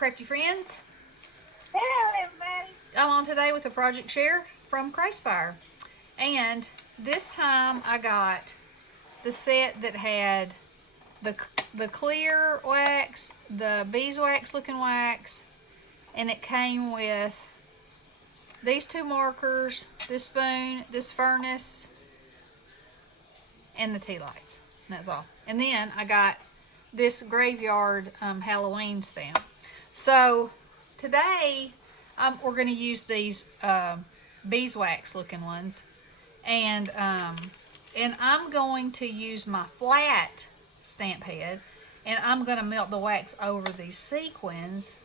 Crafty friends. Hello, everybody. I'm on today with a project share from Susan5. And this time I got the set that had the clear wax, the beeswax looking wax, and it came with these two markers, this spoon, this furnace, and the tea lights. And that's all. And then I got this graveyard Halloween stamp. So today we're going to use these beeswax looking ones, and I'm going to use my flat stamp head, and I'm going to melt the wax over these sequins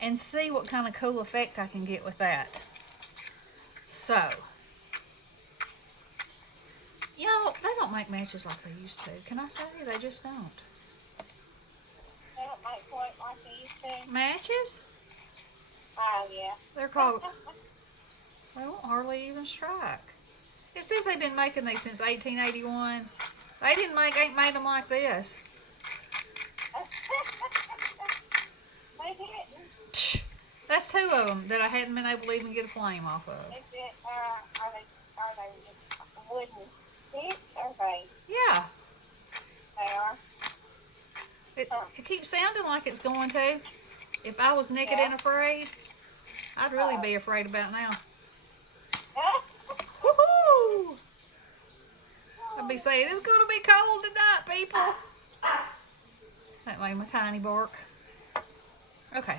and see what kind of cool effect I can get with that. So, y'all, they don't make matches like they used to. Can I say they just don't? They don't make quite like they used to. Matches? Oh, yeah. They're called, they don't hardly even strike. It says they've been making these since 1881. They ain't made them like this. They didn't. Psh, that's two of them that I hadn't been able to even get a flame off of. Is it, are they just wooden sticks or they? Yeah, They are. it keeps sounding like it's going to. If I was naked and afraid, I'd really be afraid about now. Woohoo! I'd be saying, it's going to be cold tonight, people. That made my tiny bark. Okay.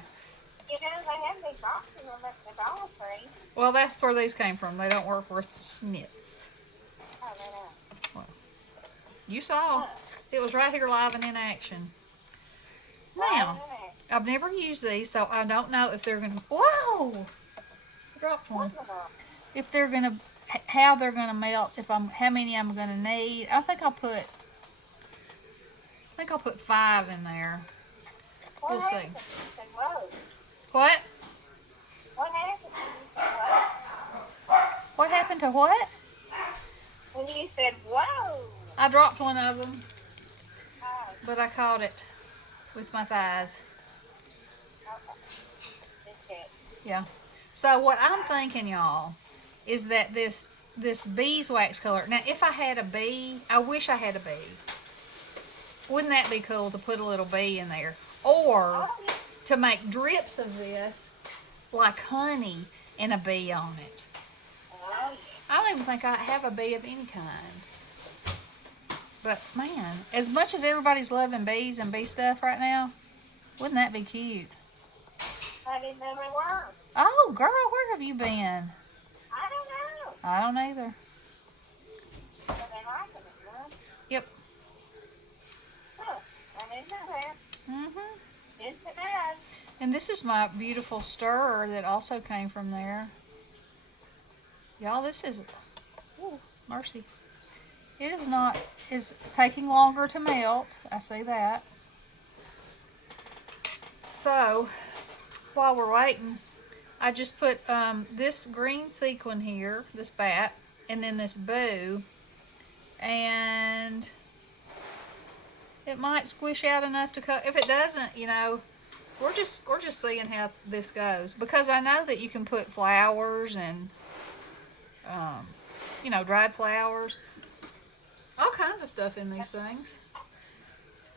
You know, they have these boxes of them at the Dollar Tree. Well, that's where these came from. They don't work worth snits. Oh, they don't. Well, you saw. It was right here live and in action. Now, I've never used these, so I don't know if they're going to... Whoa! I dropped one. If they're going to... How they're going to melt, how many I'm going to need. I think I'll put 5 in there. We'll see. What? What happened when you said whoa? What happened to what? When you said whoa. I dropped one of them, Oh, but I caught it with my thighs. okay. Yeah. So what I'm thinking, y'all, is that this beeswax color. Now, if I had a bee, I wish I had a bee. Wouldn't that be cool to put a little bee in there? Or to make drips of this, like honey, and a bee on it. Oh, I don't even think I have a bee of any kind. But, man, as much as everybody's loving bees and bee stuff right now, wouldn't that be cute? I didn't know they were. Oh, girl, where have you been? I don't know. I don't either. But they like them, huh? Yep. Huh. I didn't know that. Mm-hmm. Yes, it does. And this is my beautiful stirrer that also came from there. Y'all, this is... Ooh, mercy. It is not... It's taking longer to melt. I see that. So, while we're waiting, I just put this green sequin here, this bat, and then this boo. And it might squish out enough to cut. If it doesn't, you know, we're just seeing how this goes, because I know that you can put flowers and you know, dried flowers, all kinds of stuff in these things.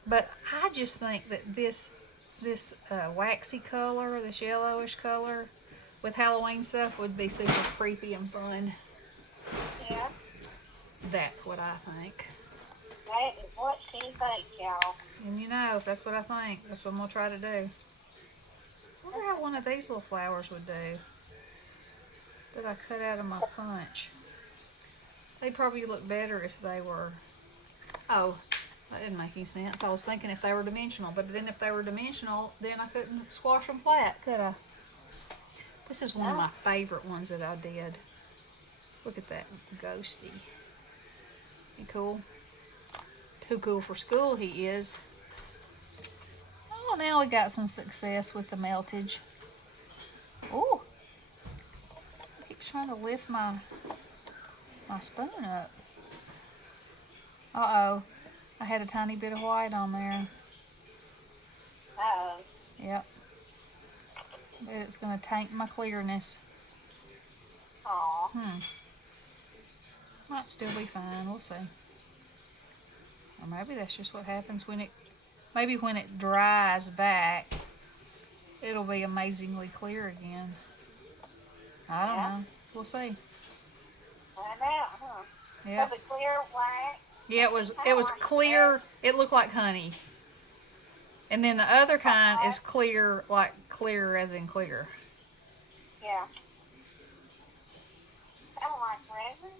But I just think that this waxy color, this yellowish color with Halloween stuff would be super creepy and fun. Yeah. That's what I think. That is what she thinks, y'all. And you know, if that's what I think, that's what I'm going to try to do. I wonder how one of these little flowers would do that I cut out of my punch. They'd probably look better if they were... Oh, that didn't make any sense. I was thinking if they were dimensional, but then if they were dimensional, then I couldn't squash them flat, could I? This is one of my favorite ones that I did. Look at that ghosty. Ain't cool? Too cool for school he is. Oh, now we got some success with the meltage. Oh, I keep trying to lift my spoon up. Uh-oh, I had a tiny bit of white on there. Uh-oh. Yep. But it's going to tank my clearness. Aw. Might still be fine. We'll see. Or maybe that's just what happens when it... Maybe when it dries back, it'll be amazingly clear again. I don't know. We'll see. Find out, huh? Yeah. So the clear wax. Yeah, it was clear. It looked like honey. And then the other kind is clear, like clear as in clear. Yeah. Kind of like resin.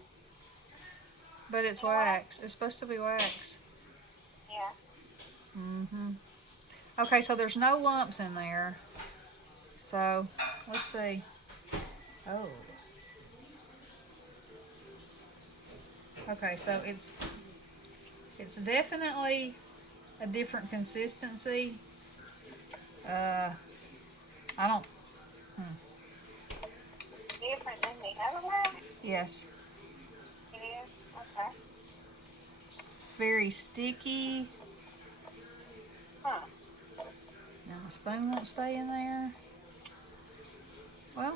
But it's wax. It's supposed to be wax. Yeah. Okay, so there's no lumps in there. So, let's see. Oh. Okay, so it's definitely a different consistency. I don't... Different than the other one? Yes. It is? Okay. It's very sticky. Huh. Now my spoon won't stay in there. Well,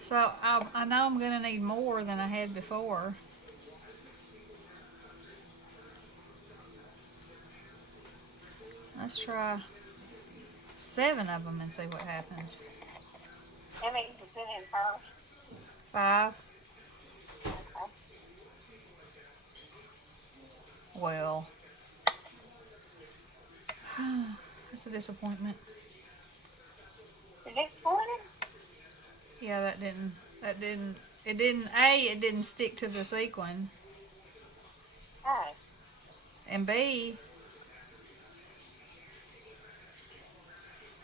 so I know I'm going to need more than I had before. Let's try 7 of them and see what happens. That means to put in first. 5. Okay. Well, that's a disappointment. Disappointed? Yeah, it didn't stick to the sequin. Oh. And B,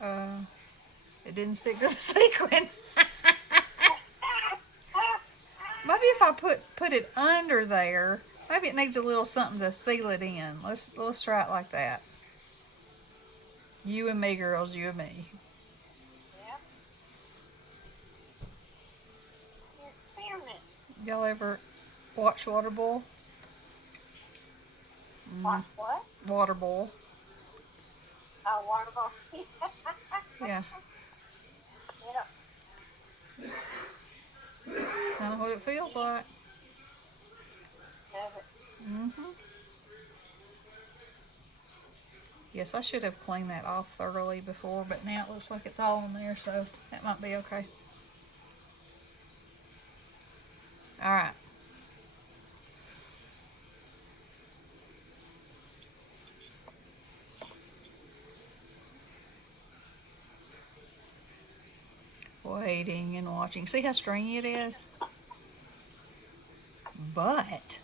it didn't stick to the sequin. Maybe if I put it under there, maybe it needs a little something to seal it in. Let's try it like that. You and me, girls, you and me. Yep. Experiment. Y'all ever watch water boil? What? Water boil. Oh, water ball. Yeah. Yep. That's kind of what it feels like. Does it? Yes, I should have cleaned that off thoroughly before, but now it looks like it's all in there, so that might be okay. All right. Waiting and watching. See how stringy it is? But,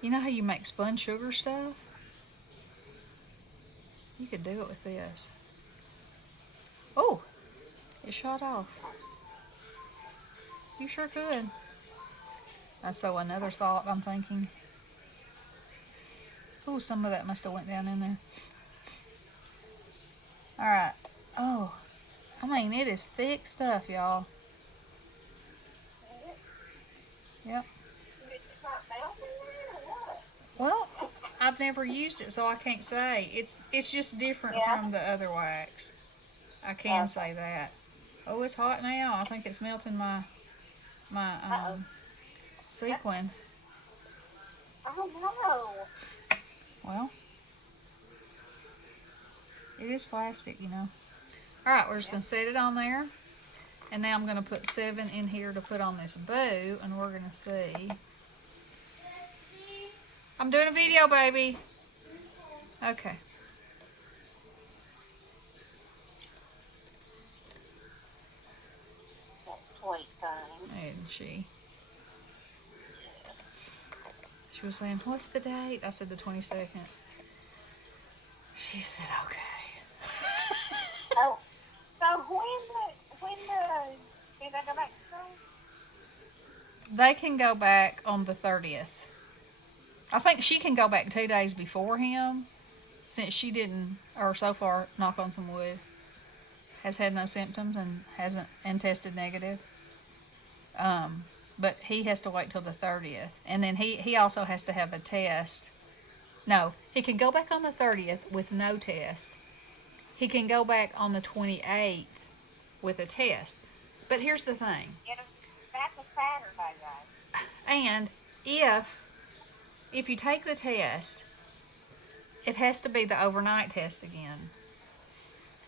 you know how you make spun sugar stuff? You could do it with this. Oh, it shot off. You sure could. So another thought I'm thinking. Oh, some of that must have went down in there. All right. Oh, I mean, it is thick stuff, y'all. Yep. Well, I've never used it, so I can't say. It's just different from the other wax. I can say that. Oh, it's hot now. I think it's melting my sequin. Oh no. Well, it is plastic, you know. All right, we're just gonna set it on there, and now I'm gonna put 7 in here to put on this bow, and we're gonna see. I'm doing a video, baby. Okay. That sweet thing. And she was saying, "What's the date?" I said the 22nd. She said, "Okay." Oh, so when did they go back to school? They can go back on the 30th. I think she can go back 2 days before him, since she didn't, or so far, knock on some wood, has had no symptoms and tested negative. But he has to wait till the 30th, and then he also has to have a test. No, he can go back on the 30th with no test. he can go back on the 28th with a test. But here's the thing. Yeah, that's a Saturday, guys. And if you take the test, it has to be the overnight test again.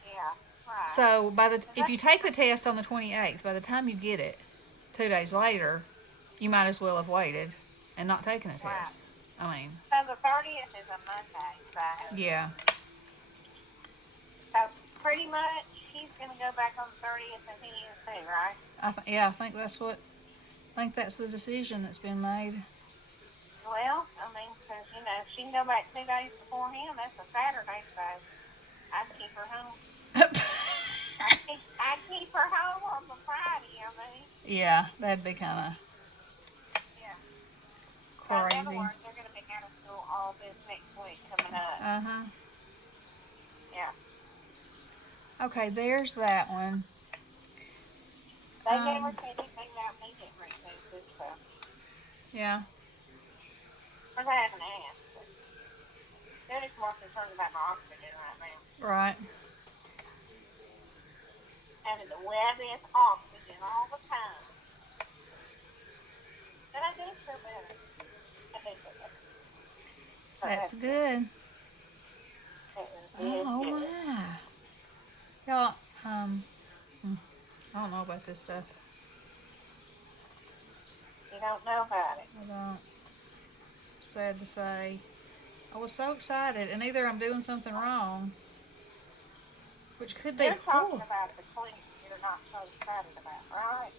Yeah, right. So if you take the test on the 28th, by the time you get it 2 days later, you might as well have waited and not taken a test. I mean, so the 30th is a Monday, so yeah. so pretty much he's gonna go back on the 30th and he is too, right? I think that's the decision that's been made. Well, I mean, because she can go back 2 days before him. That's a Saturday, so I'd keep her home. I'd keep her home on the Friday. I mean. Yeah, that'd be kind of crazy. So in other words, they're going to be out of school all this next week coming up. Yeah. Okay, there's that one. They never said anything about me getting recruited, so. Yeah. I haven't asked, but they're just more concerned about my oxygen right now. Right. Having to wear this oxygen all the time. But I do feel better. That's good. Oh my. Y'all, I don't know about this stuff. You don't know about it. I don't. Sad to say. I was so excited, and either I'm doing something wrong, which could be. You're talking about the clean you're not so excited about, right?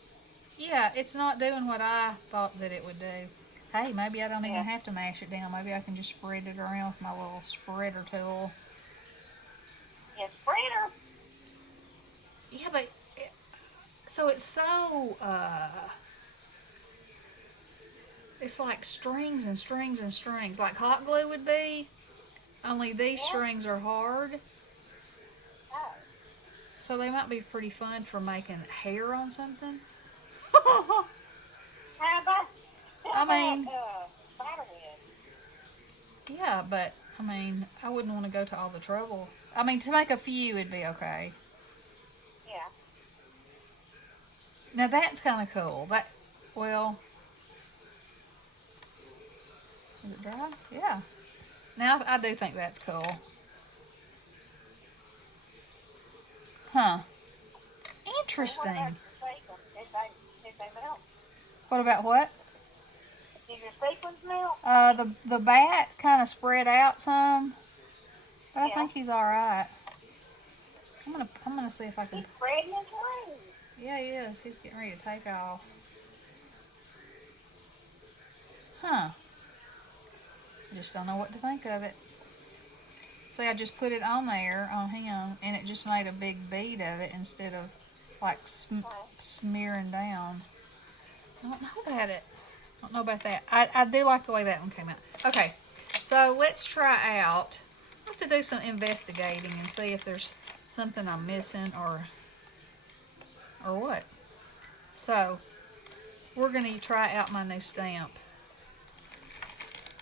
Yeah, it's not doing what I thought that it would do. Hey, maybe I don't even have to mash it down. Maybe I can just spread it around with my little spreader tool. Yeah, spreader. Yeah, but so it's so it's like strings and strings and strings, like hot glue would be. Only these strings are hard. Oh. So they might be pretty fun for making hair on something. How about? I mean, Spiderhead. yeah, but I mean, I wouldn't want to go to all the trouble. I mean, to make a few, it'd be okay. Yeah. Now that's kind of cool. Is it dry? Yeah. Now I do think that's cool. Huh. Interesting. Did they melt? What about what? Did your sequins melt? The bat kind of spread out some, but I think he's all right. I'm gonna see if I can. He's spreading his wings. Yeah, he is. He's getting ready to take off. Huh. I just don't know what to think of it. See, I just put it on there on him, and it just made a big bead of it instead of like smearing down. I don't know about it. I don't know about that. I do like the way that one came out. Okay, so let's try out. I'll have to do some investigating and see if there's something I'm missing or what. So we're going to try out my new stamp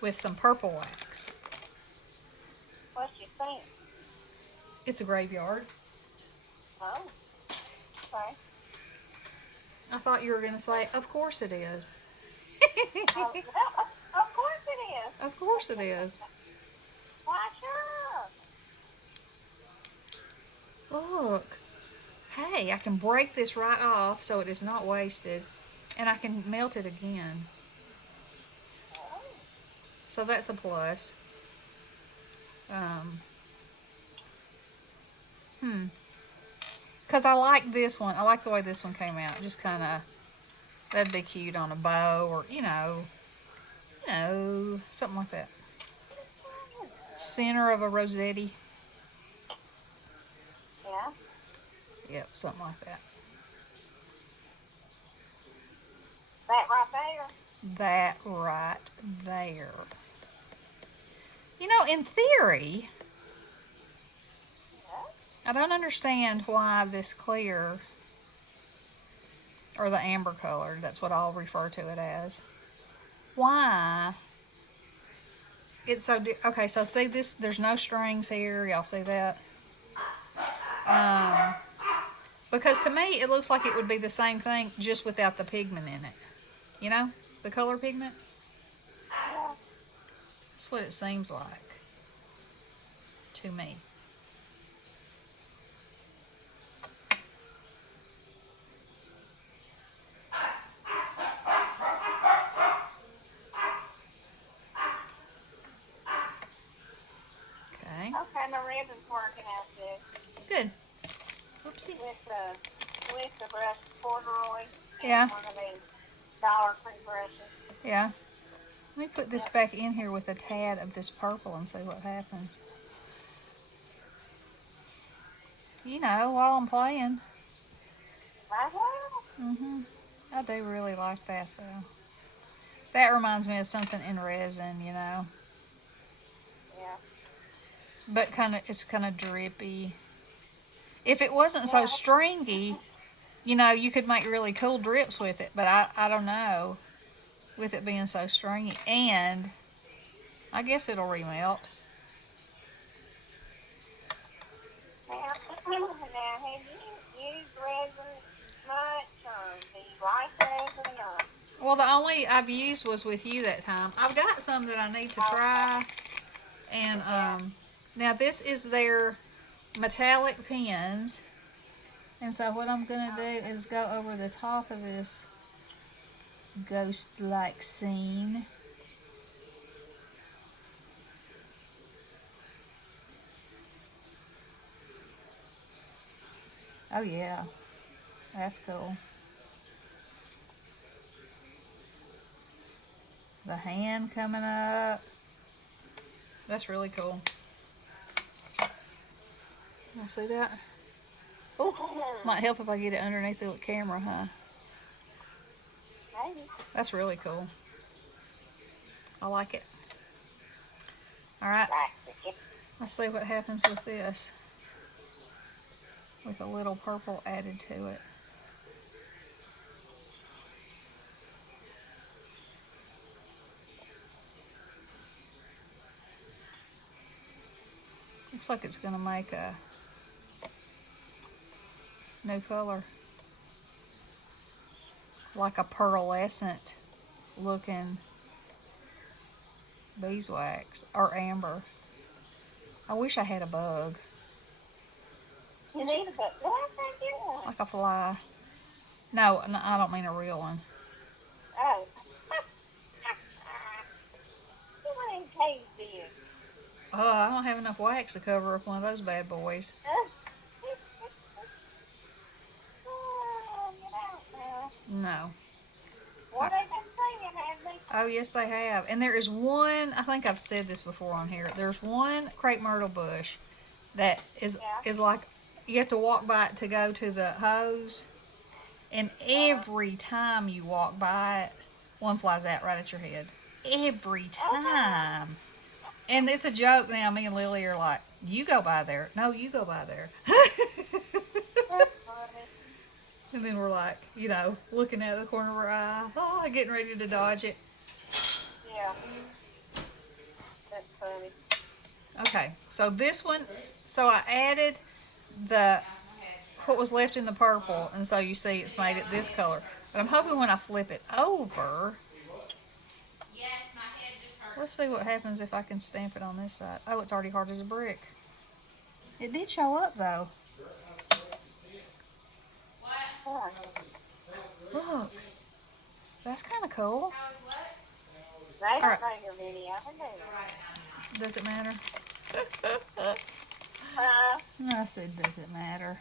with some purple wax. What's your stamp? It's a graveyard. Oh, okay. I thought you were going to say, of course it is. Well, of course it is. Of course it is. Why, sure. Look. Hey, I can break this right off so it is not wasted. And I can melt it again. Oh. So that's a plus. Because I like this one. I like the way this one came out. Just kind of, that'd be cute on a bow or, something like that. Center of a rosette. Yeah. Yep, something like that. That right there. That right there. In theory, I don't understand why this clear, or the amber color, that's what I'll refer to it as, why it's so, okay, so see this, there's no strings here, y'all see that? Because to me, it looks like it would be the same thing, just without the pigment in it. You know, the color pigment. Yeah. That's what it seems like to me. Okay. Okay, my ribbon's working out good. Good. Oopsie. With the brush corduroy and Yeah. one of these Dollar Tree brushes. Yeah. Let me put this back in here with a tad of this purple and see what happens. You know, while I'm playing. Right well. I do really like that though. That reminds me of something in resin, you know. Yeah. But it's kind of drippy. If it wasn't so Yeah. stringy, you know, you could make really cool drips with it. But I don't know, with it being so stringy. And I guess it'll remelt. Now, have you used resin much, or do you like resin, or? Well, the only I've used was with you that time. I've got some that I need to try. And now this is their metallic pens. And so what I'm going to do is go over the top of this ghost-like scene. Oh yeah, that's cool. The hand coming up. That's really cool. I see that. Oh, might help if I get it underneath the camera, huh? Maybe. That's really cool. I like it. All right, let's see what happens with this. With a little purple added to it. Looks like it's going to make a new color. Like a pearlescent looking beeswax or amber. I wish I had a bug. You need a book. What did I get one? Like a fly. No, I don't mean a real one. Oh. You ain't tasty. Oh, I don't have enough wax to cover up one of those bad boys. No. Well, they've been singing, haven't they? Oh, yes, they have. And there is one, I think I've said this before on here. There's one crepe myrtle bush that is like, you have to walk by it to go to the hose. And every time you walk by it, one flies out right at your head. Every time. And it's a joke now. Me and Lily are like, you go by there. No, you go by there. And then we're like, you know, looking at the corner of our eye, getting ready to dodge it. Yeah. That's funny. Okay, so this one, so I added what was left in the purple, and so you see it's made it this color. But I'm hoping when I flip it over, let's see what happens if I can stamp it on this side. Oh, it's already hard as a brick. It did show up though. Look, that's kind of cool. They don't know your video, do they? Does it matter? I said, does it matter?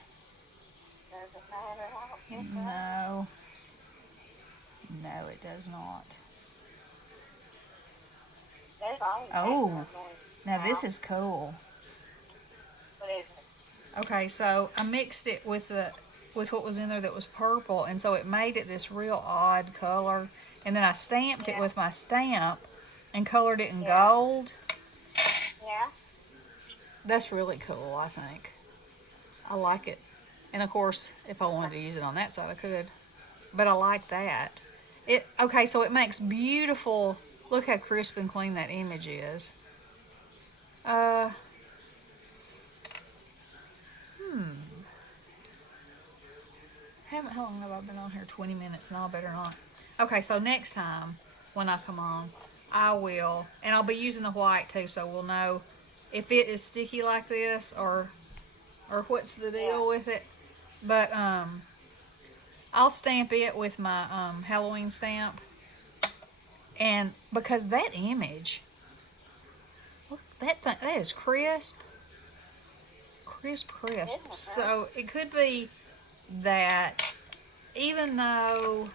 Doesn't matter. I don't think so. No. No, it does not. There's always Oh, now this is cool. What is it? Okay, so I mixed it with what was in there that was purple, and so it made it this real odd color. And then I stamped it with my stamp and colored it in gold. Yeah. That's really cool, I think. I like it. And of course, if I wanted to use it on that side, I could. But I like that. Okay, so it makes beautiful. Look how crisp and clean that image is. how long have I been on here? 20 minutes. No, I better not. Okay, so next time when I come on, I will, and I'll be using the white too, so we'll know if it is sticky like this or what's the deal with it. But I'll stamp it with my Halloween stamp, and because that image, look, that is crisp, crisp. So it could be that even though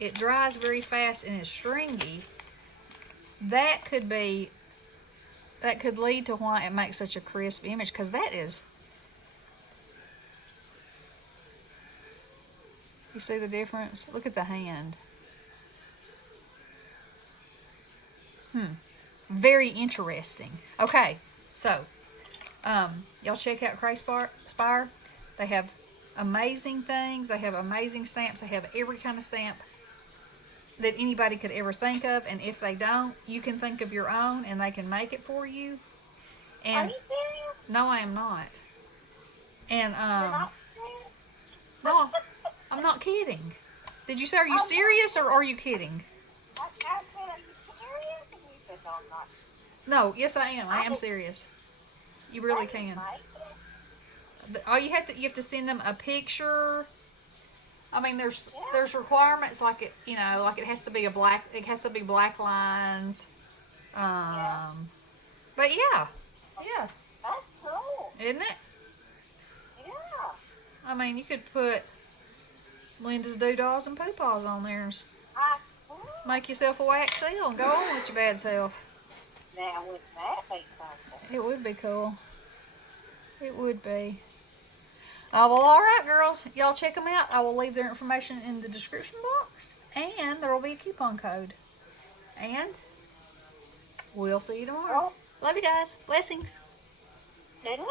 it dries very fast and is stringy, that could lead to why it makes such a crisp image, because that is, you see the difference? Look at the hand. Very interesting. Okay, so y'all check out Spire. They have amazing things. They have amazing stamps. They have every kind of stamp that anybody could ever think of, and if they don't, you can think of your own and they can make it for you. And Are you serious? no, I am not. And You're not serious? no, I'm not kidding. Did you say, are you serious or are you kidding? I said, are you serious? And you said, no, I'm not. No, yes I am. I am serious. You really can. All you have to send them a picture. I mean, there's requirements like it, like it has to be black lines. But yeah, That's cool. isn't it? Yeah. I mean, you could put Linda's Doodahs and Poopaws on there and make yourself a wax seal and go on with your bad self. Now, wouldn't that be something? It would be cool. It would be. Oh, well, all right, girls. Y'all check them out. I will leave their information in the description box. And there will be a coupon code. And we'll see you tomorrow. Love you guys. Blessings. Didn't we?